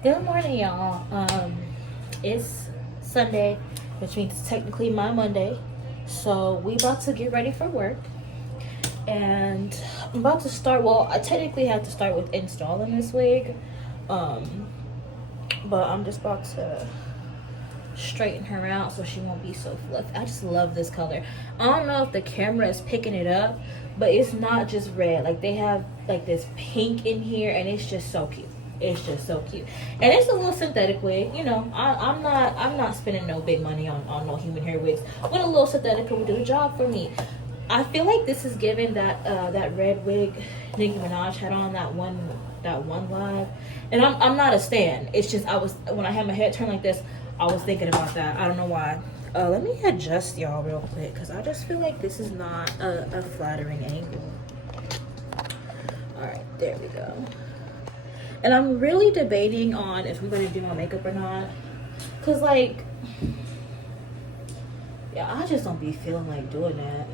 Good morning, y'all. It's Sunday, which means it's technically my Monday. So we about to get ready for work, and I'm about to start. Well, I technically have to start with installing this wig, um, but I'm just about to straighten her out so she won't be so fluffy. I just love this color. I don't know if the camera is picking it up, but it's not just red. Like they have like this pink in here, and it's just so cute. It's just so cute, and it's a little synthetic wig. You know, I'm not spending no big money on no human hair wigs. But a little synthetic will do the job for me. I feel like this is given that red wig Nicki Minaj had on that one live, and I'm not a stan. It's just I was when I had my head turned like this, I was thinking about that. I don't know why. Let me adjust y'all real quick because I just feel like this is not a flattering angle. All right, there we go. And I'm really debating on if I'm gonna do my makeup or not, cause like, yeah, I just don't be feeling like doing that.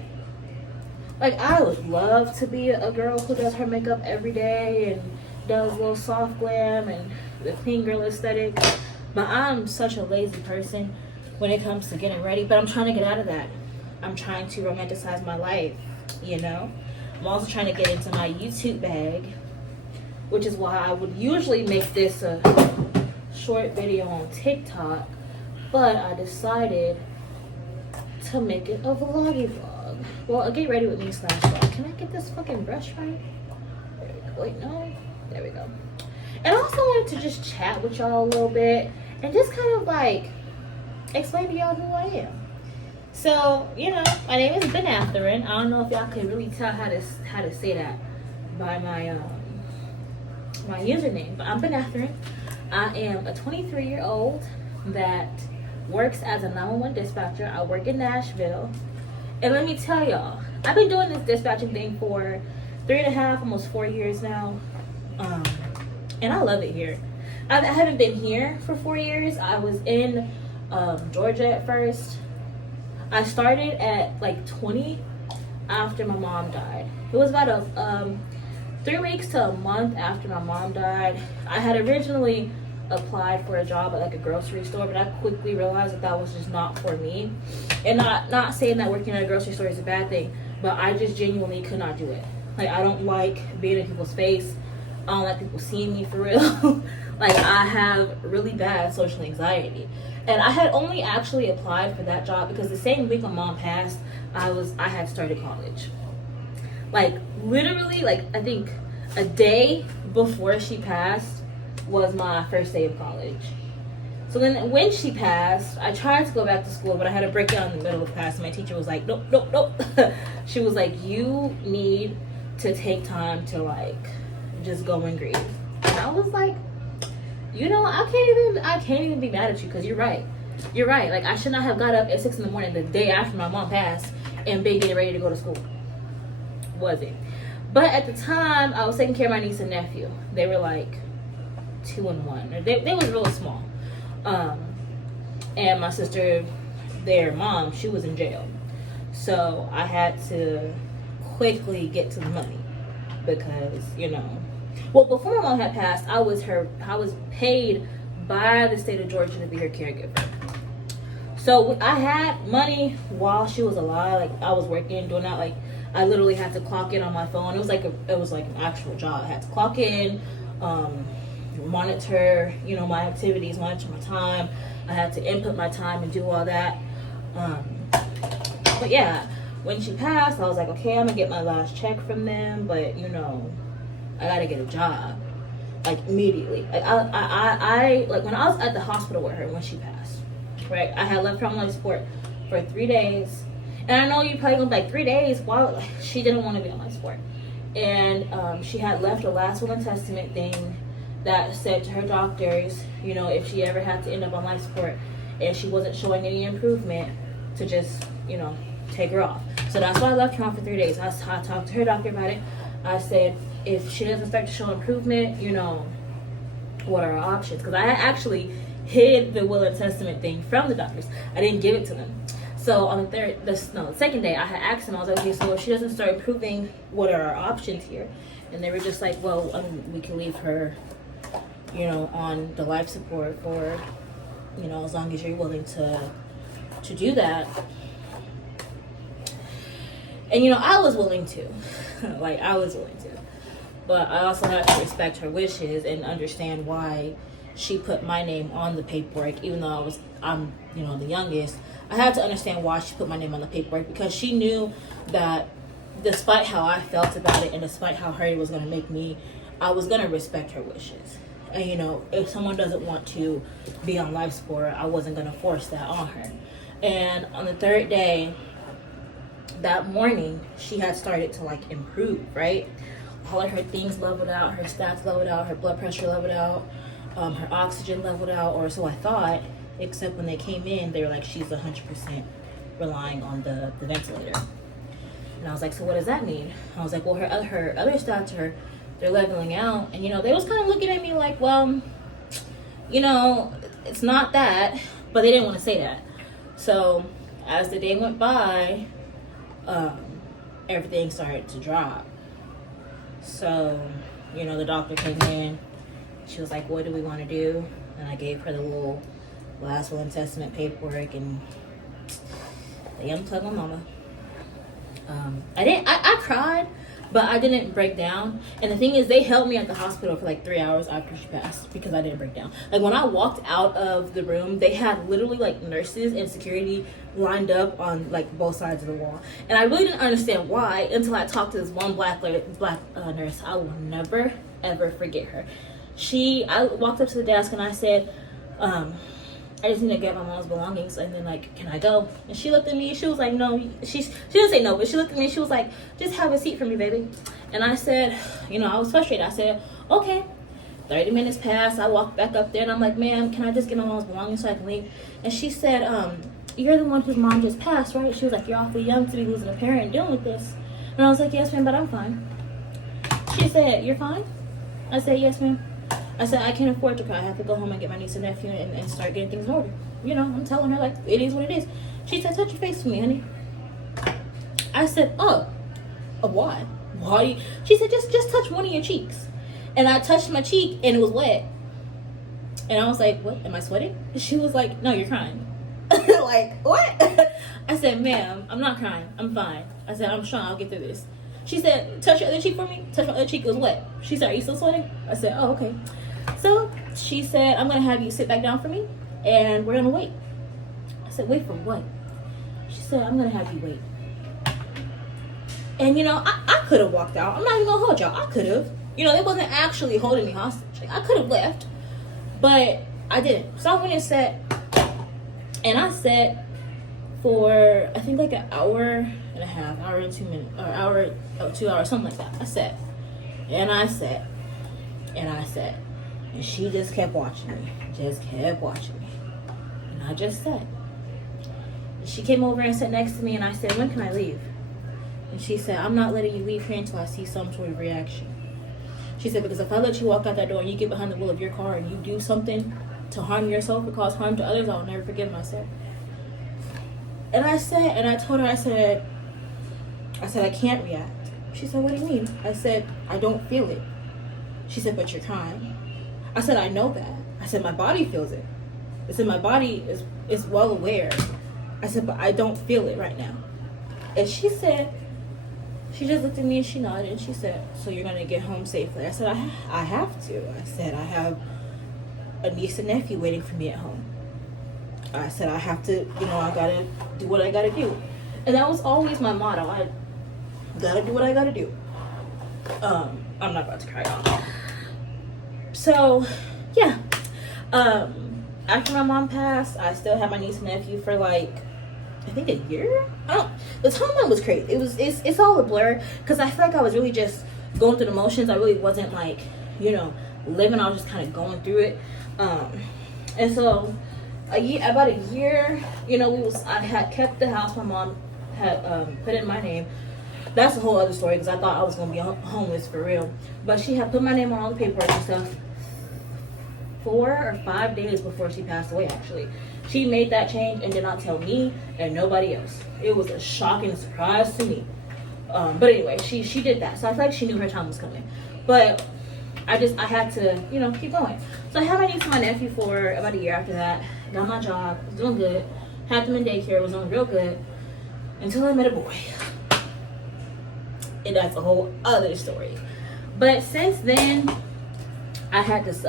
Like I would love to be a girl who does her makeup every day and does a little soft glam and the clean girl aesthetic. But I'm such a lazy person when it comes to getting ready. But I'm trying to get out of that. I'm trying to romanticize my life, you know? I'm also trying to get into my YouTube bag, which is why I would usually make this a short video on TikTok. But I decided to make it a vloggy vlog. Well, a get ready with me / vlog. Can I get this fucking brush right? There we go. Wait, no. There we go. And I also wanted to just chat with y'all a little bit and just kind of like explain to y'all who I am. So, you know, my name is Ben Atherin. I don't know if y'all can really tell how to say that by my username, but I'm Ben Atherin. I am a 23-year-old that works as a 911 dispatcher. I work in Nashville. And let me tell y'all, I've been doing this dispatching thing for 3.5, almost 4 years now. And I love it here. I haven't been here for 4 years. I was in Georgia at first. I started at like 20 after my mom died. It was about 3 weeks to a month after my mom died. I had originally applied for a job at like a grocery store, but I quickly realized that was just not for me. And not saying that working at a grocery store is a bad thing, but I just genuinely could not do it. Like I don't like being in people's face. I don't like people seeing me for real. Like I have really bad social anxiety. And I had only actually applied for that job because the same week my mom passed, I had started college. Like literally, like I think a day before she passed was my first day of college. So then when she passed, I tried to go back to school, but I had a breakdown in the middle of class. And my teacher was like, nope, nope, nope. She was like, you need to take time to like just go and grieve. And I was like, you know, I can't even be mad at you because you're right. You're right. Like I should not have got up at 6 a.m. the day after my mom passed and been getting ready to go to school. Was it? But at the time, I was taking care of my niece and nephew. They were like 2 and 1. Or they was really small. And my sister, their mom, she was in jail. So I had to quickly get to the money because, you know, well, before my mom had passed, I was paid by the state of Georgia to be her caregiver. So I had money while she was alive. Like I was working, doing that. Like I literally had to clock in on my phone. It was like an actual job. I had to clock in, monitor, you know, my activities, monitor my time. I had to input my time and do all that. But yeah, when she passed, I was like, okay, I'm gonna get my last check from them, but you know, I gotta get a job like immediately. Like I like when I was at the hospital with her when she passed, right? I had left her on life support for 3 days, and I know you probably gonna be like 3 days. Why? She didn't want to be on life support, and she had left a last will and testament thing that said to her doctors, you know, if she ever had to end up on life support and she wasn't showing any improvement, to just, you know, take her off. So that's why I left her on for 3 days. I talked to her doctor about it. I said, if she doesn't start to show improvement, you know, what are our options? Because I actually hid the will and testament thing from the doctors. I didn't give it to them. So on the second day, I had asked them, I was like, okay, so if she doesn't start improving, what are our options here? And they were just like, well, we can leave her you know, on the life support for, you know, as long as you're willing to do that. And, you know, I was willing to. Like, I was willing to. But I also have to respect her wishes and understand why she put my name on the paperwork, even though I'm, you know, the youngest. I had to understand why she put my name on the paperwork, because she knew that despite how I felt about it and despite how hard it was going to make me, I was going to respect her wishes. And, you know, if someone doesn't want to be on life support, I wasn't going to force that on her. And on the 3rd day, that morning, she had started to, like, improve, right? All of her things leveled out, her stats leveled out, her blood pressure leveled out, her oxygen leveled out, or so I thought, except when they came in, they were like, she's 100% relying on the ventilator. And I was like, so what does that mean? I was like, well, her other stats they're leveling out. And, you know, they was kind of looking at me like, well, you know, it's not that, but they didn't want to say that. So as the day went by, everything started to drop. So, you know, the doctor came in. She was like, what do we want to do? And I gave her the little last will and testament paperwork, and they unplugged my mama. I cried, but I didn't break down. And the thing is, they held me at the hospital for like 3 hours after she passed because I didn't break down. Like, when I walked out of the room, they had literally like nurses and security lined up on like both sides of the wall. And I really didn't understand why until I talked to this one black nurse. I will never ever forget her. I walked up to the desk and I said, I just need to get my mom's belongings, and then, like, can I go? And she looked at me. She was like, no. She didn't say no, but she looked at me. She was like, just have a seat for me, baby. And I said, you know, I was frustrated. I said, okay. 30 minutes passed. I walked back up there, and I'm like, ma'am, can I just get my mom's belongings so I can leave? And she said, you're the one whose mom just passed, right? She was like, you're awfully young to be losing a parent and dealing with this. And I was like, yes, ma'am, but I'm fine. She said, you're fine? I said, yes, ma'am. I said, I can't afford to cry. I have to go home and get my niece and nephew and start getting things in order. You know, I'm telling her, like, it is what it is. She said, touch your face for me, honey. I said, why? Why? She said, just touch one of your cheeks. And I touched my cheek, and it was wet. And I was like, what? Am I sweating? And she was like, no, you're crying. Like, what? I said, ma'am, I'm not crying. I'm fine. I said, I'm strong. I'll get through this. She said, touch your other cheek for me. Touch my other cheek. It was wet. She said, are you still sweating? I said, oh, okay. So she said, I'm going to have you sit back down for me, and we're going to wait. I said, wait for what? She said, I'm going to have you wait. And, you know, I could have walked out. I'm not even going to hold y'all. I could have. You know, they wasn't actually holding me hostage. Like, I could have left, but I didn't. So I went and sat, and I sat for, I think, like an hour and a half, hour and 2 minutes, or 2 hours, something like that. I sat, and I sat, and I sat. And she just kept watching me. And I just sat. And she came over and sat next to me, and I said, when can I leave? And she said, I'm not letting you leave here until I see some sort of reaction. She said, because if I let you walk out that door and you get behind the wheel of your car and you do something to harm yourself or cause harm to others, I'll never forgive myself. And I said, and I told her, I said, I can't react. She said, what do you mean? I said, I don't feel it. She said, but you're crying. I said, I know that. I said, my body feels it. I said, my body is well aware. I said, but I don't feel it right now. And she said, she just looked at me and she nodded and she said, so you're going to get home safely? I said, I have to. I said, I have a niece and nephew waiting for me at home. I said, I have to, you know, I got to do what I got to do. And that was always my motto. I got to do what I got to do. I'm not about to cry, y'all. So, yeah. After my mom passed, I still had my niece and nephew for like, I think a year? The timeline was crazy. It's all a blur, because I feel like I was really just going through the motions. I really wasn't like, you know, living. I was just kind of going through it. And so about a year, you know, I had kept the house my mom had put in my name. That's a whole other story, because I thought I was going to be homeless for real. But she had put my name on all the paperwork and stuff 4 or 5 days before she passed away, actually. She made that change and did not tell me and nobody else. It was a shocking surprise to me. But anyway, she did that. So I feel like she knew her time was coming. But I had to, you know, keep going. So I had my niece and my nephew for about a year after that. Got my job, was doing good. Had them in daycare, was doing real good. Until I met a boy. And that's a whole other story. But since then, I had this,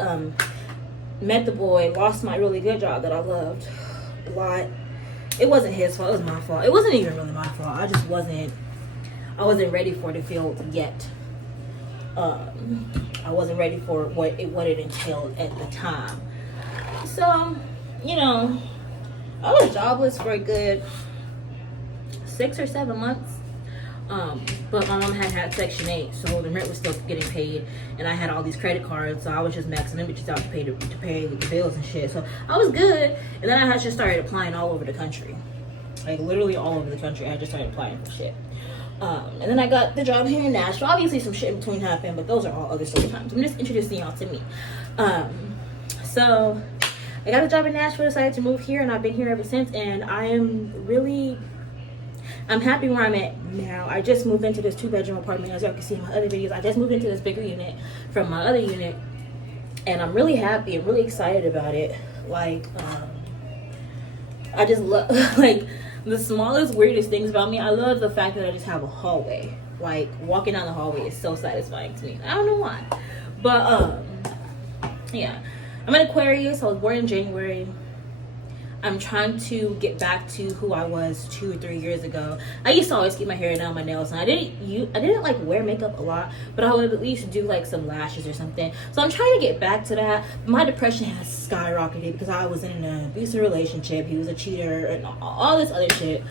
met the boy, lost my really good job that I loved a lot. It wasn't his fault, it was my fault. It wasn't even really my fault. I wasn't ready for the field yet. I wasn't ready for what it entailed at the time. So, you know, I was jobless for a good 6 or 7 months. But my mom had Section 8, so the rent was still getting paid, and I had all these credit cards, so I was just maxing them bitches out to pay the bills and shit. So I was good, and then I had just started applying all over the country, like literally all over the country. I just started applying for shit. And then I got the job here in Nashville. Obviously, some shit in between happened, but those are all other story times. I'm just introducing y'all to me. So I got a job in Nashville, decided to move here, and I've been here ever since. And I'm happy where I'm at now. I just moved into this 2-bedroom apartment. As y'all can see in my other videos, I just moved into this bigger unit from my other unit, and I'm really happy and really excited about it. Like, I just love, like, the smallest, weirdest things about me. I love the fact that I just have a hallway. Like, walking down the hallway is so satisfying to me. I don't know why, but yeah. I'm an Aquarius. I was born in January. I'm trying to get back to who I was 2 or 3 years ago. I used to always keep my hair down, my nails, and I didn't like wear makeup a lot, but I would at least do like some lashes or something. So I'm trying to get back to that. My depression has skyrocketed because I was in an abusive relationship. He was a cheater and all this other shit.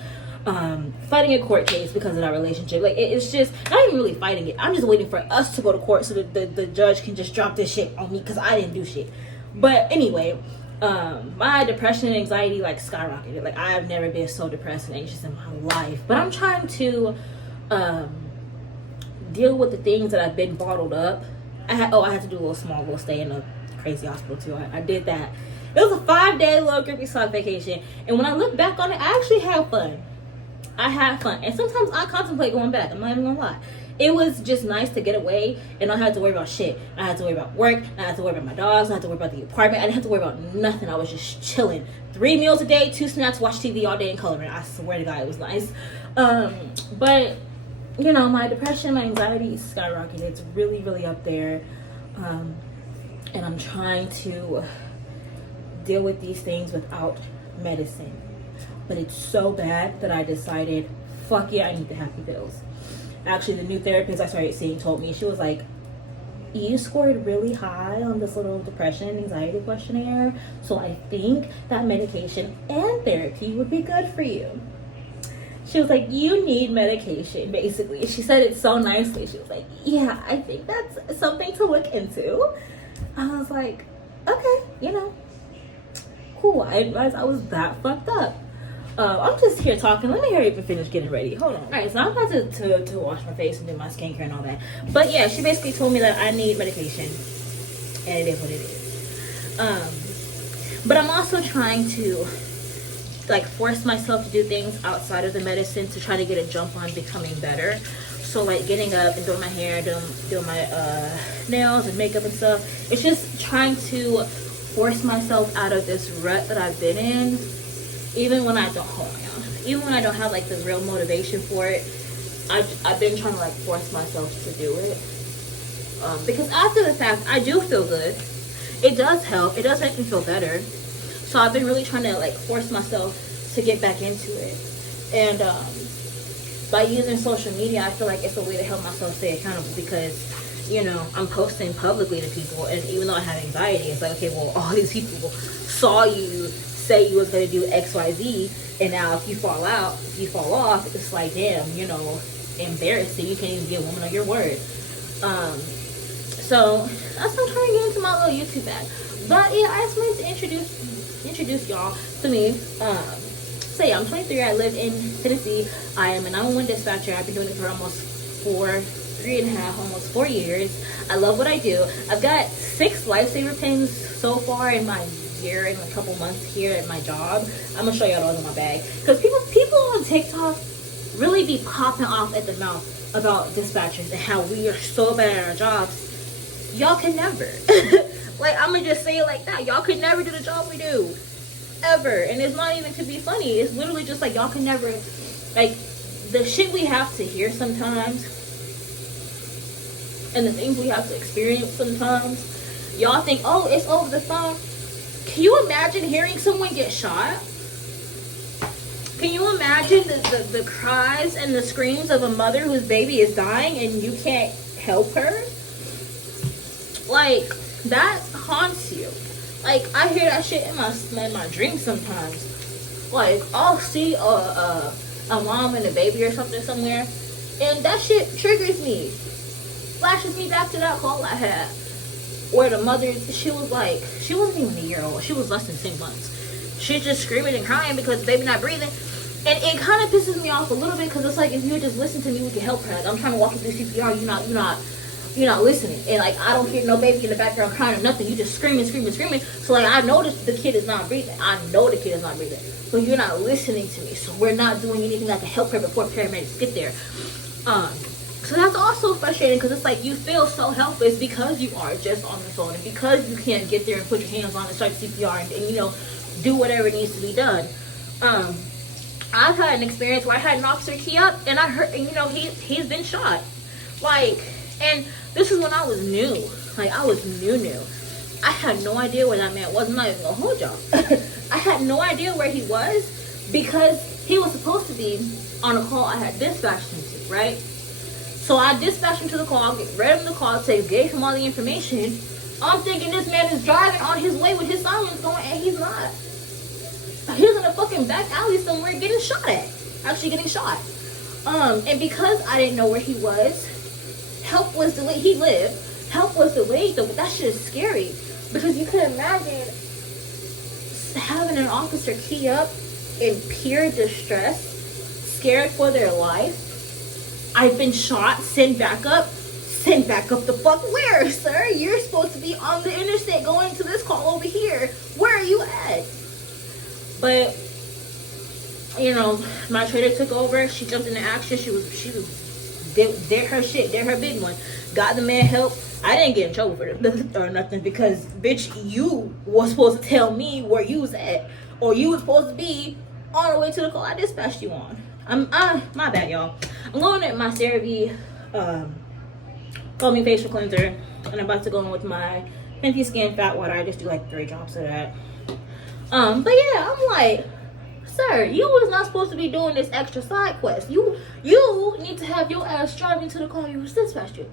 Fighting a court case because of that relationship. Like, it's just not even really fighting it. I'm just waiting for us to go to court so that the judge can just drop this shit on me because I didn't do shit. But anyway, my depression and anxiety like skyrocketed. Like, I have never been so depressed and anxious in my life. But I'm trying to deal with the things that I've been bottled up. I had to do a little stay in a crazy hospital too. I did that. It was a 5-day little grippy sock vacation, and when I look back on it, I actually had fun. I had fun, and sometimes I contemplate going back. I'm not even gonna lie. It was just nice to get away and not have to worry about shit. I had to worry about work. I had to worry about my dogs. I had to worry about the apartment. I didn't have to worry about nothing. I was just chilling. 3 meals a day, 2 snacks, watch TV all day and coloring. I swear to God, it was nice. But, you know, my depression, my anxiety is skyrocketing. It's really, really up there. And I'm trying to deal with these things without medicine. But it's so bad that I decided, fuck yeah, I need the happy pills. Actually, the new therapist I started seeing told me, she was like, you scored really high on this little depression and anxiety questionnaire, so I think that medication and therapy would be good for you. She was like, you need medication, basically. She said it so nicely. She was like, yeah, I think that's something to look into. I was like, okay, you know, cool. I didn't realize I was that fucked up. I'm just here talking. Let me hurry up and finish getting ready. Hold on. Alright, so I'm about to wash my face and do my skincare and all that. But yeah, she basically told me that I need medication. And it is what it is. But I'm also trying to like force myself to do things outside of the medicine to try to get a jump on becoming better. So like getting up and doing my hair, doing my nails and makeup and stuff. It's just trying to force myself out of this rut that I've been in. Even when I don't have like the real motivation for it, I've been trying to like force myself to do it. Because after the fact, I do feel good. It does help. It does make me feel better. So I've been really trying to like force myself to get back into it. And by using social media, I feel like it's a way to help myself stay accountable because, you know, I'm posting publicly to people, and even though I have anxiety, it's like, okay, well, all these people saw you say you was going to do XYZ, and now if you fall off, it's like, damn, you know, embarrassing. You can't even be a woman of your word. So that's what I'm trying to get into my little YouTube bag. But yeah, I just wanted to introduce y'all to me. So yeah, I'm 23. I live in Tennessee. I am a 911 dispatcher. I've been doing it for almost 4 years. I love what I do. I've got 6 lifesaver pins so far in my year and a couple months here at my job. I'm gonna show y'all those in my bag because people on TikTok really be popping off at the mouth about dispatchers and how we are so bad at our jobs. y'all can never. Like, I'm gonna just say it like that. Y'all could never do the job we do. Ever. And it's not even to be funny. It's literally just like, y'all can never, like, the shit we have to hear sometimes and the things we have to experience sometimes, y'all think, oh, it's over the phone. Can you imagine hearing someone get shot? Can you imagine the cries and the screams of a mother whose baby is dying and you can't help her? Like, that haunts you. Like, I hear that shit in my dreams sometimes. Like, I'll see a mom and a baby or something somewhere, and that shit triggers me. Flashes me back to that call I had. Where the mother, she was like, she wasn't even a year old. She was less than 10 months. She's just screaming and crying because the baby not breathing. And it kind of pisses me off a little bit because it's like, if you just listen to me, we can help her. Like, I'm trying to walk you through CPR. You're not listening. And like, I don't hear no baby in the background crying or nothing. You just screaming. So like, I know the kid is not breathing. But you're not listening to me. So we're not doing anything that can help her before paramedics get there. So that's also frustrating because it's like, you feel so helpless because you are just on the phone and because you can't get there and put your hands on and start CPR and do whatever needs to be done. I've had an experience where I had an officer key up and I heard, he's been shot. Like, and this is when I was new. Like, I was new. I had no idea where that man was. I'm not even gonna hold y'all. I had no idea where he was because he was supposed to be on a call I had dispatched him to, right? So I dispatched him to the call, read him the call, gave him all the information. I'm thinking this man is driving on his way with his sirens going, and he's not. He's in a fucking back alley somewhere getting shot at. Actually getting shot. And because I didn't know where he was, help was delayed. He lived. Help was delayed though, but that shit is scary. Because you could imagine having an officer key up in pure distress, scared for their life. I've been shot, send back up the fuck where, sir? You're supposed to be on the interstate going to this call over here. Where are you at? But, my trader took over. She jumped into action. She did her shit, did her big one. Got the man help. I didn't get in trouble for it or nothing because, bitch, you was supposed to tell me where you was at. Or you was supposed to be on the way to the call I dispatched you on. My bad, y'all. I'm going at my CeraVe foaming facial cleanser, and I'm about to go in with my Fenty Skin Fat Water. I just do like 3 drops of that. But yeah, I'm like, sir, you was not supposed to be doing this extra side quest. You need to have your ass driving to the call you was dispatched to.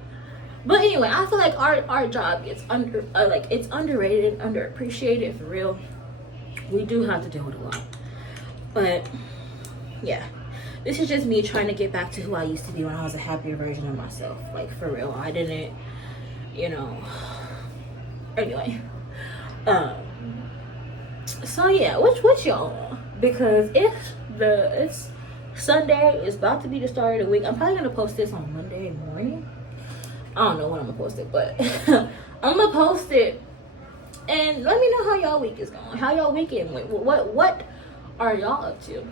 But anyway, I feel like our job gets it's underrated, underappreciated for real. We do have to deal with a lot, but yeah. This is just me trying to get back to who I used to be when I was a happier version of myself. Like, for real. I didn't, Anyway. So, yeah. What y'all? Because it's Sunday. It's about to be the start of the week. I'm probably going to post this on Monday morning. I don't know when I'm going to post it. But I'm going to post it. And let me know how y'all week is going. How y'all weekend went. What are y'all up to?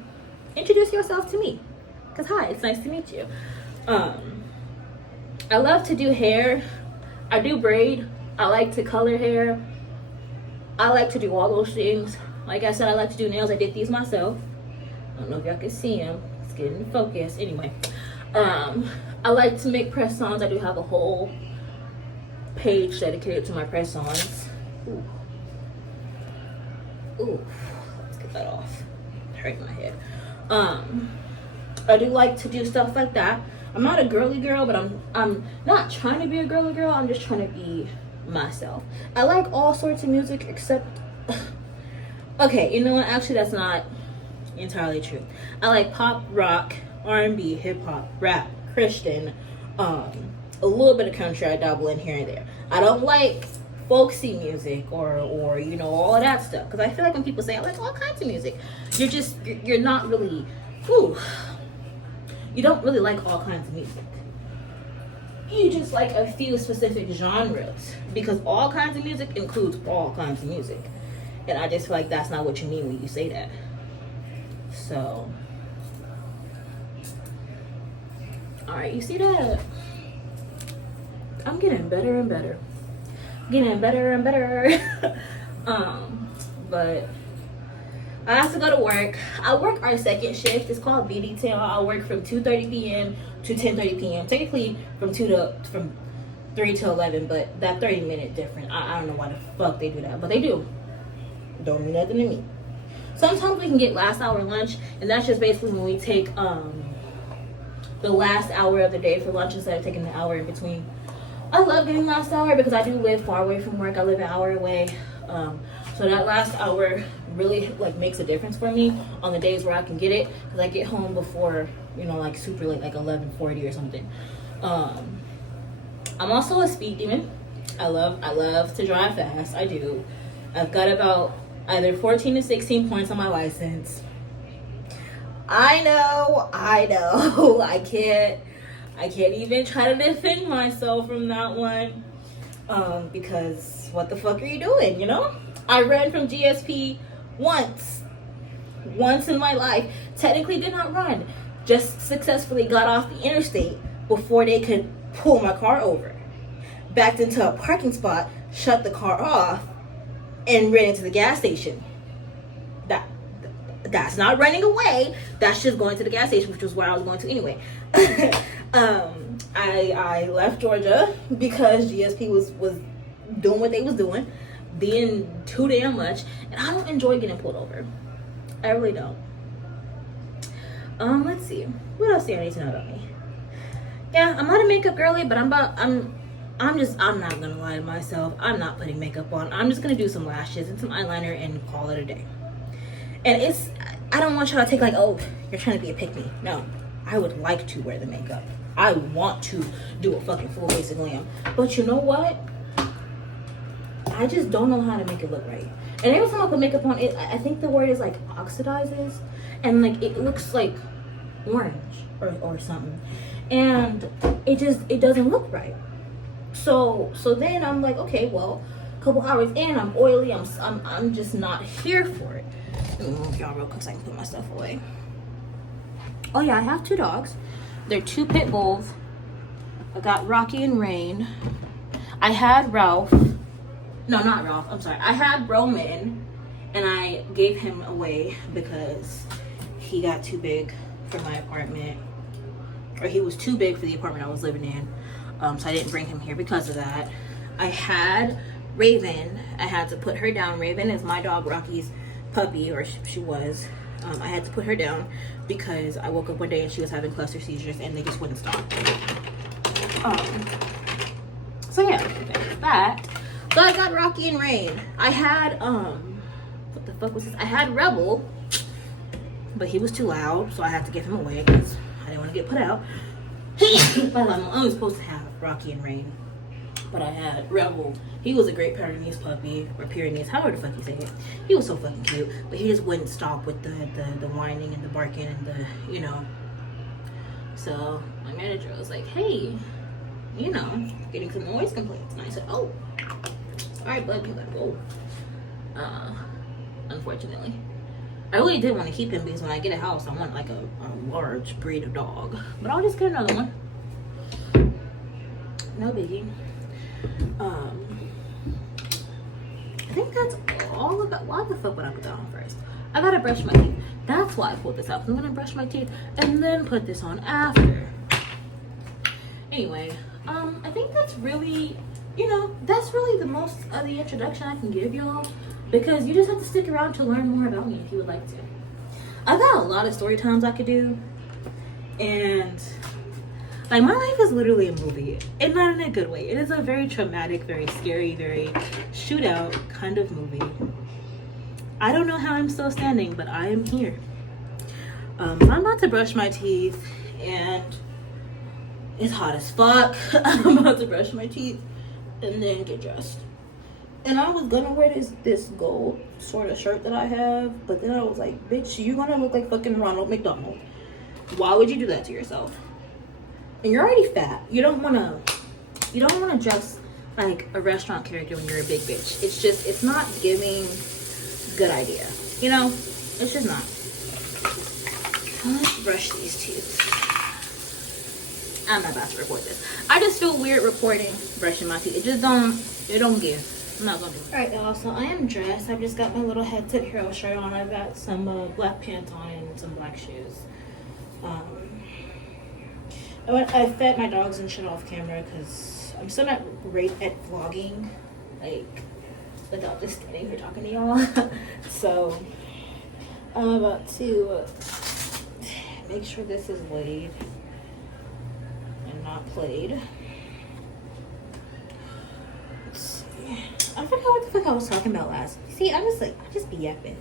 Introduce yourself to me, because hi, it's nice to meet you. I love to do hair. I do braid. I like to color hair. I like to do all those things. Like I said, I like to do nails. I did these myself. I don't know if y'all can see them. It's getting in focus. Anyway, I like to make press-ons. I do have a whole page dedicated to my press-ons. Ooh, let's get that off. Hurt my head. I do like to do stuff like that. I'm not a girly girl, but I'm not trying to be a girly girl. I'm just trying to be myself. I like all sorts of music except okay, you know what? Actually, that's not entirely true. I like pop, rock, R&B, hip hop, rap, Christian, a little bit of country. I dabble in here and there. I don't like folksy music or all of that stuff, because I feel like when people say I like all kinds of music, you're not really you don't really like all kinds of music. You just like a few specific genres, because all kinds of music includes all kinds of music, and I just feel like that's not what you mean when you say that. So all right, you see that I'm getting better and better. getting better and better. But I have to go to work. I work our second shift. It's called B detail. I work from 2:30 p.m. to 10:30 p.m. Technically from 3 to 11, but that 30-minute difference. I don't know why the fuck they do that, but they do. Don't mean nothing to me. Sometimes we can get last hour lunch, and that's just basically when we take the last hour of the day for lunch instead of taking the hour in between. I love getting last hour because I do live far away from work. I live an hour away. So that last hour really like makes a difference for me on the days where I can get it, because I get home before, you know, like super late, like 11:40 or something. I'm also a speed demon. I love to drive fast. I do. I've got about either 14 to 16 points on my license. I know. I can't even try to defend myself from that one. Because what the fuck are you doing, you know? I ran from GSP once in my life. Technically did not run. Just successfully got off the interstate before they could pull my car over. Backed into a parking spot, shut the car off, and ran into the gas station. That's not running away. That's just going to the gas station, which was where I was going to anyway. I left Georgia because GSP was doing what they was doing, being too damn much, and I don't enjoy getting pulled over. I really don't. Let's see. What else do you need to know about me? Yeah, I'm not a makeup girly, but I'm not gonna lie to myself. I'm not putting makeup on. I'm just gonna do some lashes and some eyeliner and call it a day. And I don't want y'all to take like, oh, you're trying to be a pick-me. No, I would like to wear the makeup. I want to do a fucking full face of glam. But you know what? I just don't know how to make it look right. And every time I put makeup on, I think the word is like oxidizes. And like it looks like orange or something. And it doesn't look right. So then I'm like, okay, well, a couple hours in, I'm oily. I'm just not here for it. Let me move y'all real quick so I can put my stuff away. Oh yeah, I have 2 dogs. They're 2 pit bulls. I got Rocky and Rain. I had Ralph. No, not Ralph. I'm sorry. I had Roman, and I gave him away because he got too big for my apartment, or he was too big for the apartment I was living in. So I didn't bring him here because of that. I had Raven. I had to put her down. Raven is my dog Rocky's puppy, or she was. I had to put her down because I woke up one day and she was having cluster seizures and they just wouldn't stop. So yeah, there's that. So I got Rocky and Rain. I had what the fuck was this? I had Rebel, but he was too loud, so I had to give him away because I didn't want to get put out. But I'm only supposed to have Rocky and Rain. But I had Rebel. He was a great Pyrenees puppy, or Pyrenees, however the fuck you say it. He was so fucking cute, but he just wouldn't stop with the whining and the barking and the, you know. So my manager was like, hey, you know, getting some noise complaints. And I said, oh, all right, bud, you gotta go. Unfortunately. I really did want to keep him because when I get a house, I want like a large breed of dog. But I'll just get another one. No biggie. I think that's all about. Why the fuck would I put that on first? I gotta brush my teeth. That's why I pulled this out. I'm gonna brush my teeth and then put this on after. Anyway, I think that's really, you know, that's really the most of the introduction I can give y'all, because you just have to stick around to learn more about me if you would like to. I've got a lot of story times I could do, and like my life is literally a movie, and not in a good way. It is a very traumatic, very scary, very shootout kind of movie. I don't know how I'm still standing, but I am here. So I'm about to brush my teeth, and it's hot as fuck. I'm about to brush my teeth and then get dressed. And I was gonna wear this gold sort of shirt that I have, but then I was like, bitch, you're gonna look like fucking Ronald McDonald. Why would you do that to yourself? And you're already fat. You don't wanna dress like a restaurant character when you're a big bitch. It's not giving good idea. You know? It's just not. Let's brush these teeth. I'm not about to record this. I just feel weird reporting brushing my teeth. It don't give. I'm not gonna do it. Alright, y'all, so I am dressed. I've just got my little head tip hero shirt on. I've got some black pants on and some black shoes. I fed my dogs and shit off camera because I'm still not great at vlogging, like, without just standing here talking to y'all. So, I'm about to make sure this is laid and not played. Let's see. I forgot what the fuck I was talking about last. See, I just be yapping.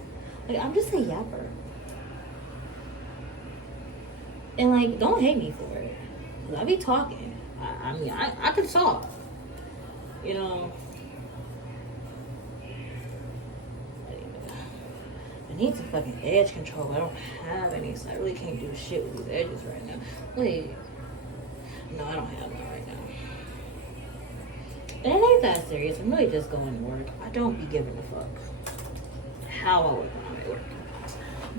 Like, I'm just a yapper. And, like, don't hate me for it. Cause I be talking. I mean, I can talk. You know. I need some fucking edge control, but I don't have any, so I really can't do shit with these edges right now. Wait. No, I don't have that right now. And it ain't that serious. I'm really just going to work. I don't be giving a fuck how I work when I'm at work.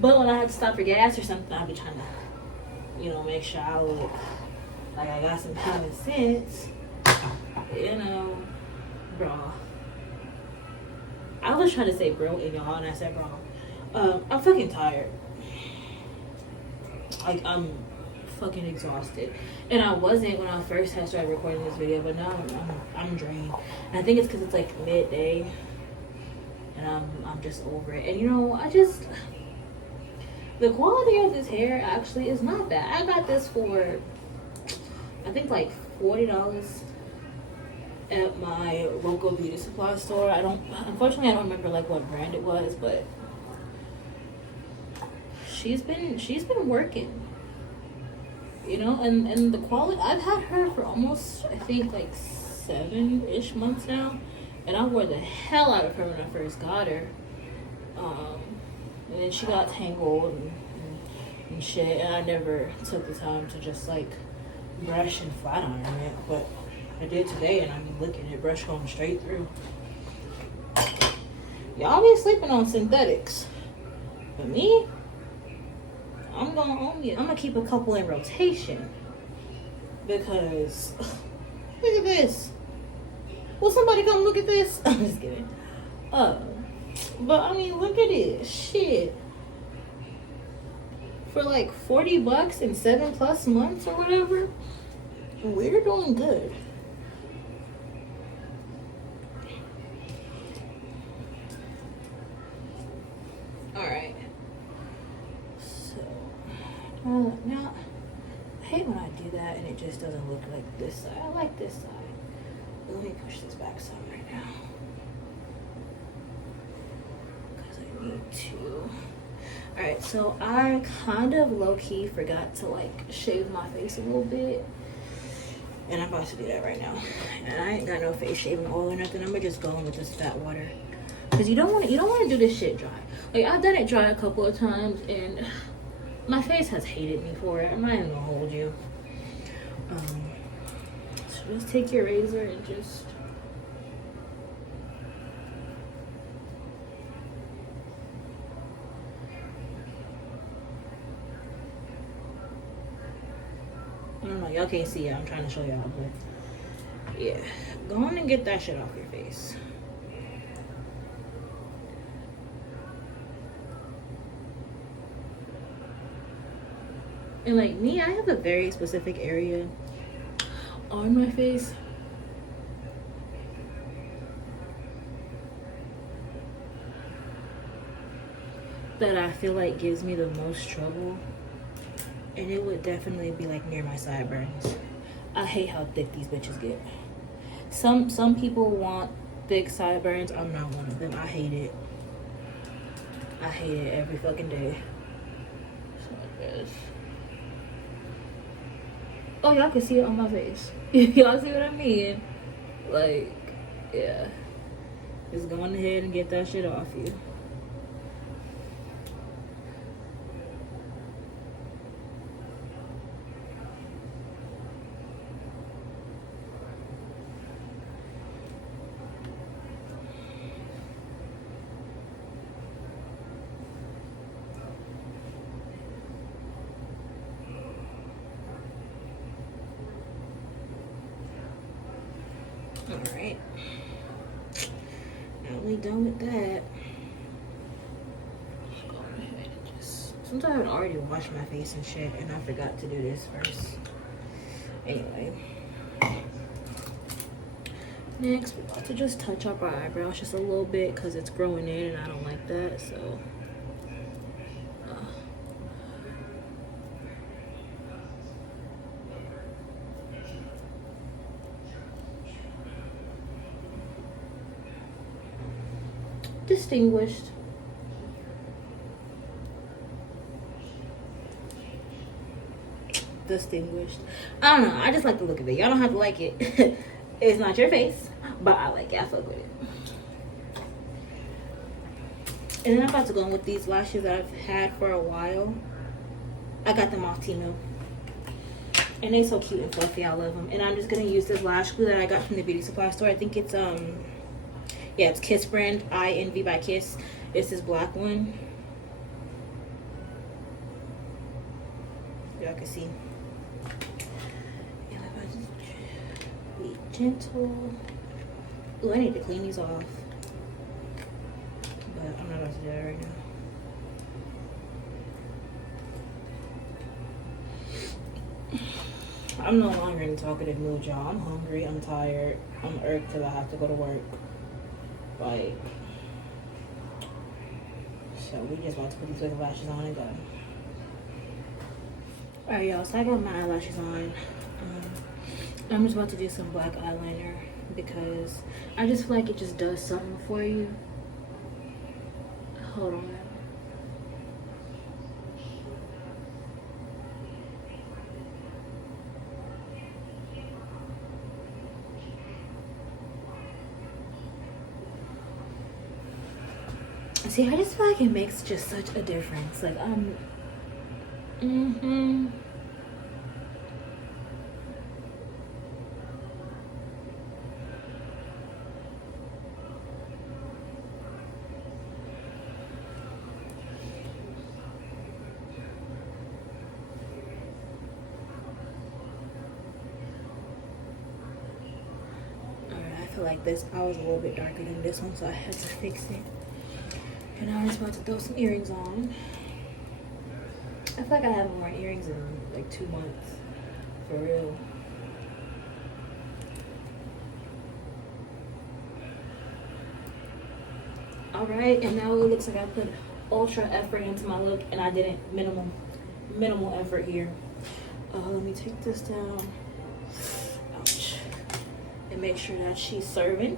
But when I have to stop for gas or something, I'll be trying to, you know, make sure I look like I got some common sense. You know, bro. I was trying to say bro and y'all, and I said bro. I'm fucking tired. Like, I'm fucking exhausted. And I wasn't when I first had started recording this video, but now I'm drained. And I think it's because it's like midday. And I'm just over it. And you know, the quality of this hair actually is not bad. I got this for, I think, like $40 at my local beauty supply store. Unfortunately I don't remember like what brand it was, but she's been working, you know, and the quality, I've had her for almost, I think, like 7-ish months now, and I wore the hell out of her when I first got her. And then she got tangled and shit, and I never took the time to just like brush and flat iron it, but I did today, and I'm licking it, brush going straight through. Y'all be sleeping on synthetics, but me, I'm gonna own it. I'm gonna keep a couple in rotation because look at this. Will somebody come look at this? I'm just kidding. But I mean, look at it. Shit. For like $40 in 7+ months or whatever, we're doing good. Alright. So, now, I hate when I do that and it just doesn't look like this side. I like this side. But let me push this back some right now. Need to. Alright, so I kind of low-key forgot to like shave my face a little bit, and I'm about to do that right now. And I ain't got no face shaving oil or nothing. I'm gonna just go in with this fat water, because you don't want to do this shit dry. Like, I've done it dry a couple of times and my face has hated me for it. I'm not even gonna hold you. So just take your razor and just I don't know, y'all can't see it. I'm trying to show y'all, but yeah. Go on and get that shit off your face. And like me, I have a very specific area on my face that I feel like gives me the most trouble. And it would definitely be like near my sideburns. I hate how thick these bitches get. Some people want thick sideburns. I'm not one of them. I hate it. I hate it every fucking day. So like this. Oh, y'all can see it on my face. Y'all see what I mean? Like, yeah. Just go on ahead and get that shit off you. Alright. Now we done with that. Go ahead and just... Sometimes I would already washed my face and shit, and I forgot to do this first. Anyway. Next, we're about to just touch up our eyebrows just a little bit because it's growing in and I don't like that, so... Distinguished. Distinguished. I don't know. I just like the look of it. Y'all don't have to like it. It's not your face, but I like it. I fuck with it. And then I'm about to go in with these lashes that I've had for a while. I got them off Temu. And they so cute and fluffy. I love them. And I'm just going to use this lash glue that I got from the beauty supply store. I think it's, yeah, it's Kiss brand. I Envy by Kiss. It's this black one. Y'all can see. Be gentle. Ooh, I need to clean these off. But I'm not about to do that right now. I'm no longer in a talkative mood, y'all. I'm hungry, I'm tired, I'm irked because I have to go to work. Like, so we just about to put these wig lashes on and go. Alright, y'all, so I got my eyelashes on. I'm just about to do some black eyeliner because I just feel like it just does something for you. Hold on. See, I just feel like it makes just such a difference. Like, Alright, I feel like this eye was a little bit darker than this one, so I had to fix it. And now I'm just about to throw some earrings on. I feel like I haven't worn earrings in like 2 months. For real. Alright, and now it looks like I put ultra effort into my look and I didn't. Minimal effort here. Let me take this down. Ouch. And make sure that she's serving.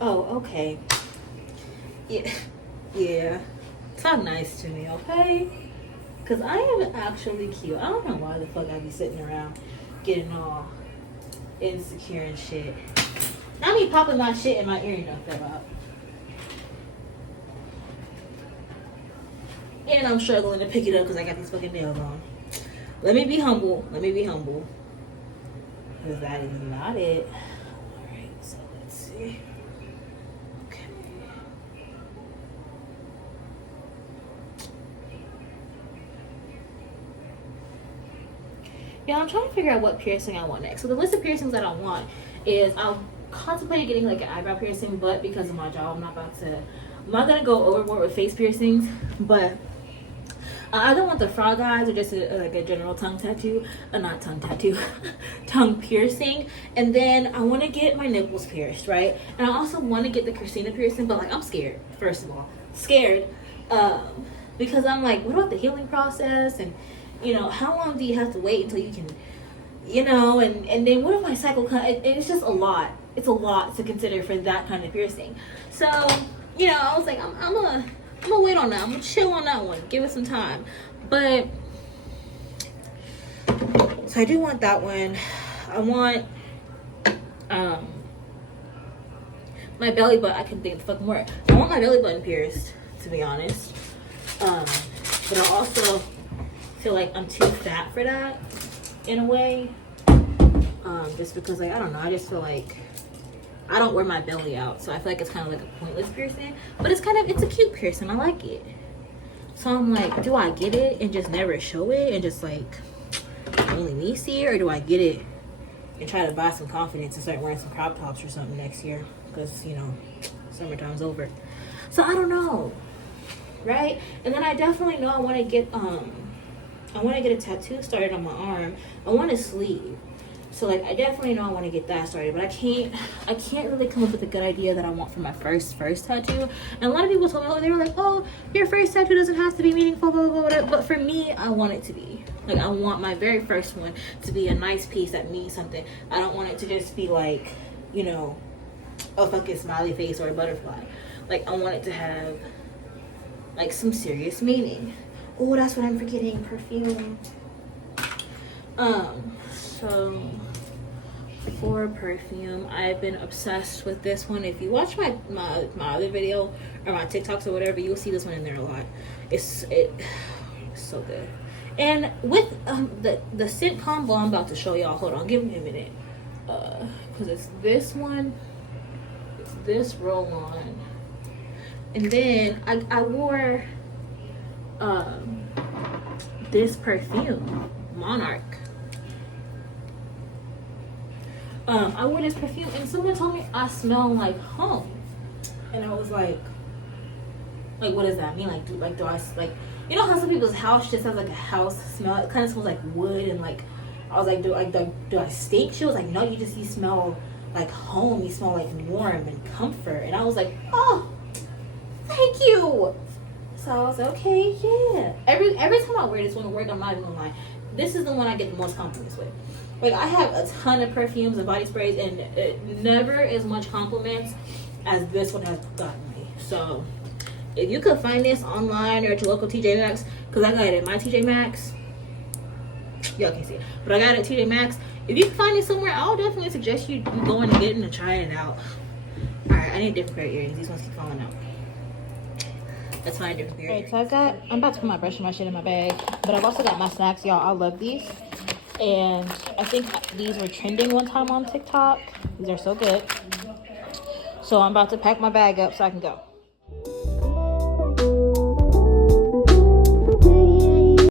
Oh, okay. Yeah. Talk nice to me, okay? Because I am actually cute. I don't know why the fuck I be sitting around getting all insecure and shit. I be popping my shit in my ear, you know, fell out. And I'm struggling to pick it up because I got these fucking nails on. Let me be humble. Let me be humble. Because that is not it. Alright, so let's see. Yeah, I'm trying to figure out what piercing I want next. So the list of piercings that I want is I'm contemplating getting like an eyebrow piercing, but because of my job, I'm not gonna go overboard with face piercings. But I don't want the frog eyes or just like a general tongue tattoo, not tongue tattoo, tongue piercing. And then I want to get my nipples pierced, right? And I also want to get the Christina piercing, but like I'm scared. First of all, because I'm like, what about the healing process and you know, how long do you have to wait until you can, you know, and then what if my cycle it's just a lot. It's a lot to consider for that kind of piercing. So, you know, I was like, I'm gonna wait on that. I'm gonna chill on that one. Give it some time. But, so I do want that one. I want, my belly button. I can think of the fuck more. I want my belly button pierced, to be honest. But I also feel like I'm too fat for that in a way, just because like I don't know, I just feel like I don't wear my belly out, so I feel like it's kind of like a pointless piercing, but it's a cute piercing. I like it. So I'm like, do I get it and just never show it and just like only me see it, or do I get it and try to buy some confidence and start wearing some crop tops or something next year, because you know, summertime's over. So I don't know, right? And then I definitely know I want to get a tattoo started on my arm. I want a sleeve. So like I definitely know I want to get that started, but I can't really come up with a good idea that I want for my first tattoo. And a lot of people told me, oh, they were like, oh, your first tattoo doesn't have to be meaningful, blah, blah, blah. But for me, I want it to be. Like I want my very first one to be a nice piece that means something. I don't want it to just be like, you know, a fucking smiley face or a butterfly. Like I want it to have like some serious meaning. Oh, that's what I'm forgetting, perfume. So for perfume, I've been obsessed with this one. If you watch my other video or my TikToks or whatever, you'll see this one in there a lot. It's so good. And with the scent combo I'm about to show y'all, hold on, give me a minute, because it's this one, it's this roll-on, and then I wore this perfume, Monarch. I wore this perfume and someone told me I smell like home, and I was like what does that mean? Like do I like, you know how some people's house just has like a house smell? It kind of smells like wood, and like I was like, do I stink? She was like, no, you smell like home. You smell like warm and comfort. And I was like, oh, thank you. So I was like, okay, yeah. Every time I wear this one to work, I'm not even gonna lie, this is the one I get the most compliments with. Like I have a ton of perfumes and body sprays, and never as much compliments as this one has gotten me. So if you could find this online or at your local TJ Maxx, because I got it at my TJ Maxx. Y'all can't see it, but I got it at TJ Maxx. If you can find it somewhere, I'll definitely suggest you going and getting and trying it out. Alright, I need different pair of earrings. These ones keep falling out. Let's find a different pair of earrings. Alright, so I'm about to put my brush and my shit in my bag, but I've also got my snacks, y'all. I love these. And I think these were trending one time on TikTok. These are so good. So I'm about to pack my bag up so I can go.